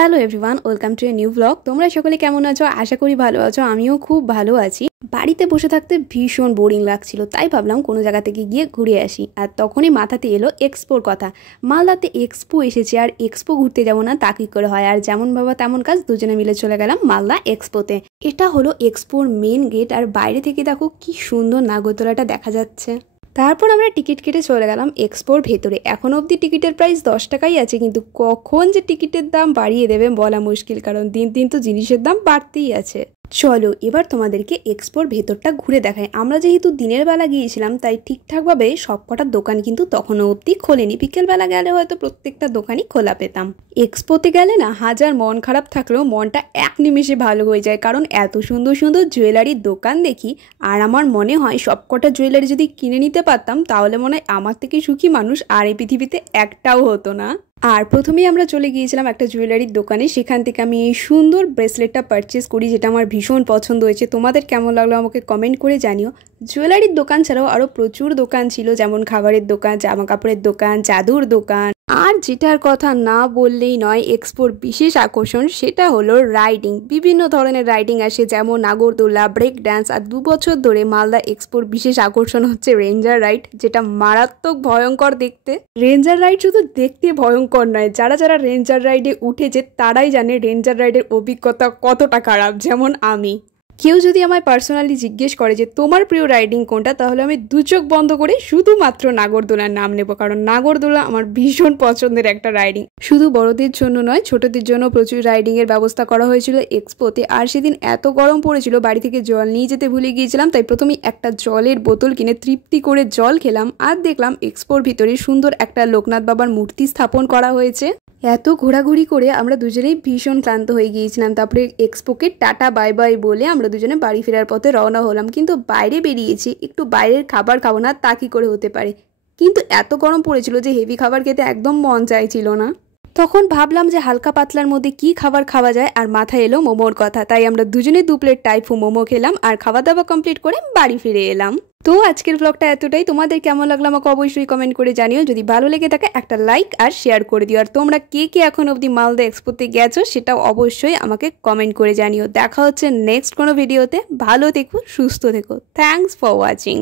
Hello everyone, welcome to a new blog. তোমরা সকলে কেমন আছো? আশা করি ভালো আছো। আমিও খুব ভালো আছি। বাড়িতে বসে থাকতে ভীষণ বোরিং লাগছিল, তাই ভাবলাম কোনো জায়গা থেকে গিয়ে ঘুরে আসি। আর তখনই মাথাতে এলো এক্সপোর কথা। মালদাতে এক্সপো এসেছে, আর এক্সপো ঘুরতে যাবো না তা কি করে হয়? আর যেমন ভাবা তেমন কাজ, দুজনে মিলে চলে গেলাম মালদা এক্সপোতে। এটা হলো এক্সপোর মেন গেট, আর বাইরে থেকে দেখো কি সুন্দর নাগরদোলাটা দেখা যাচ্ছে। তারপর আমরা টিকিট কেটে চলে গেলাম এক্সপোর ভেতরে। এখন অবধি টিকিটের প্রাইস 10 টাকাই আছে, কিন্তু কখন যে টিকিটের দাম বাড়িয়ে দেবে বলা মুশকিল, কারণ দিন দিন তো জিনিসের দাম বাড়তেই আছে। চলো এবার তোমাদেরকে এক্সপোর ভেতরটা ঘুরে দেখাই। আমরা যেহেতু দিনের বেলা গিয়েছিলাম, তাই ঠিকঠাকভাবে সবকটা দোকান কিন্তু তখনও অবধি খোলেনি। বিকেলবেলা গেলে হয়তো প্রত্যেকটা দোকানই খোলা পেতাম। এক্সপোতে গেলে না, হাজার মন খারাপ থাকলেও মনটা এক নিমেষে ভালো হয়ে যায়, কারণ এত সুন্দর সুন্দর জুয়েলারির দোকান দেখি। আর আমার মনে হয় সবকটা জুয়েলারি যদি কিনে নিতে পারতাম, তাহলে মনে হয় আমার থেকে সুখী মানুষ আর এই পৃথিবীতে একটাও হতো না। আর প্রথমেই আমরা চলে গিয়েছিলাম একটা জুয়েলারির দোকানে। সেখান থেকে আমি এই সুন্দর ব্রেসলেটটা পারচেস করি, যেটা আমার ভীষণ পছন্দ হয়েছে। তোমাদের কেমন লাগলো আমাকে কমেন্ট করে জানিও। জুয়েলারির দোকান ছাড়াও আরও প্রচুর দোকান ছিল, যেমন খাবারের দোকান, জামা কাপড়ের দোকান, জাদুর দোকান। আর যেটার কথা না বললেই নয়, এক্সপোর বিশেষ আকর্ষণ সেটা হলো রাইডিং। বিভিন্ন ধরনের রাইডিং আসে, যেমন নাগরদোলা, ব্রেক ড্যান্স। আর 2 বছর ধরে মালদা এক্সপোর বিশেষ আকর্ষণ হচ্ছে রেঞ্জার রাইড, যেটা মারাত্মক ভয়ঙ্কর দেখতে। রেঞ্জার রাইড শুধু দেখতে ভয়ঙ্কর নয়, যারা যারা রেঞ্জার রাইডে উঠেছে তারাই জানে রেঞ্জার রাইডের অভিজ্ঞতা কতটা খারাপ। যেমন আমি, কেউ যদি আমায় পার্সোনালি জিজ্ঞেস করে যে তোমার প্রিয় রাইডিং কোনটা, তাহলে আমি 2 চোখ বন্ধ করে শুধুমাত্র নাগরদোলার নাম নেব, কারণ নাগরদোলা আমার ভীষণ পছন্দের একটা রাইডিং। শুধু বড়দের জন্য নয়, ছোটদের জন্য প্রচুর রাইডিং এর ব্যবস্থা করা হয়েছিল এক্সপোতে। আর সেদিন এত গরম পড়েছিল, বাড়ি থেকে জল নিয়ে যেতে ভুলে গিয়েছিলাম, তাই প্রথমেই একটা জলের বোতল কিনে তৃপ্তি করে জল খেলাম। আর দেখলাম এক্সপোর ভিতরে সুন্দর একটা লোকনাথ বাবার মূর্তি স্থাপন করা হয়েছে। এত ঘোরাঘুরি করে আমরা দুজনেই ভীষণ ক্লান্ত হয়ে গিয়েছিলাম। তারপরে এক্সপোকে টাটা বাই বাই বলে আমরা দুজনে বাড়ি ফেরার পথে রওনা হলাম। কিন্তু বাইরে বেরিয়েছি, একটু বাইরের খাবার খাবো না তা কি করে হতে পারে? কিন্তু এত গরম পড়েছিল যে হেভি খাবার খেতে একদম মন চাইছিল না। তখন ভাবলাম যে হালকা পাতলার মধ্যে কি খাবার খাওয়া যায়, আর মাথায় এলো মোমোর কথা। তাই আমরা দুজনে 2 প্লেট টাইফু মোমো খেলাম, আর খাওয়া দাওয়া কমপ্লিট করে বাড়ি ফিরে এলাম। তো আজকের ব্লগটা এতটাই। তোমাদের কেমন লাগলো আমাকে অবশ্যই কমেন্ট করে জানিও। যদি ভালো লেগে থাকে একটা লাইক আর শেয়ার করে দিও। আর তোমরা কে কে এখন অবধি মালদা এক্সপোতে গেছো সেটাও অবশ্যই আমাকে কমেন্ট করে জানিও। দেখা হচ্ছে নেক্সট কোনো ভিডিওতে। ভালো থেকো, সুস্থ থেকো। Thanks for watching.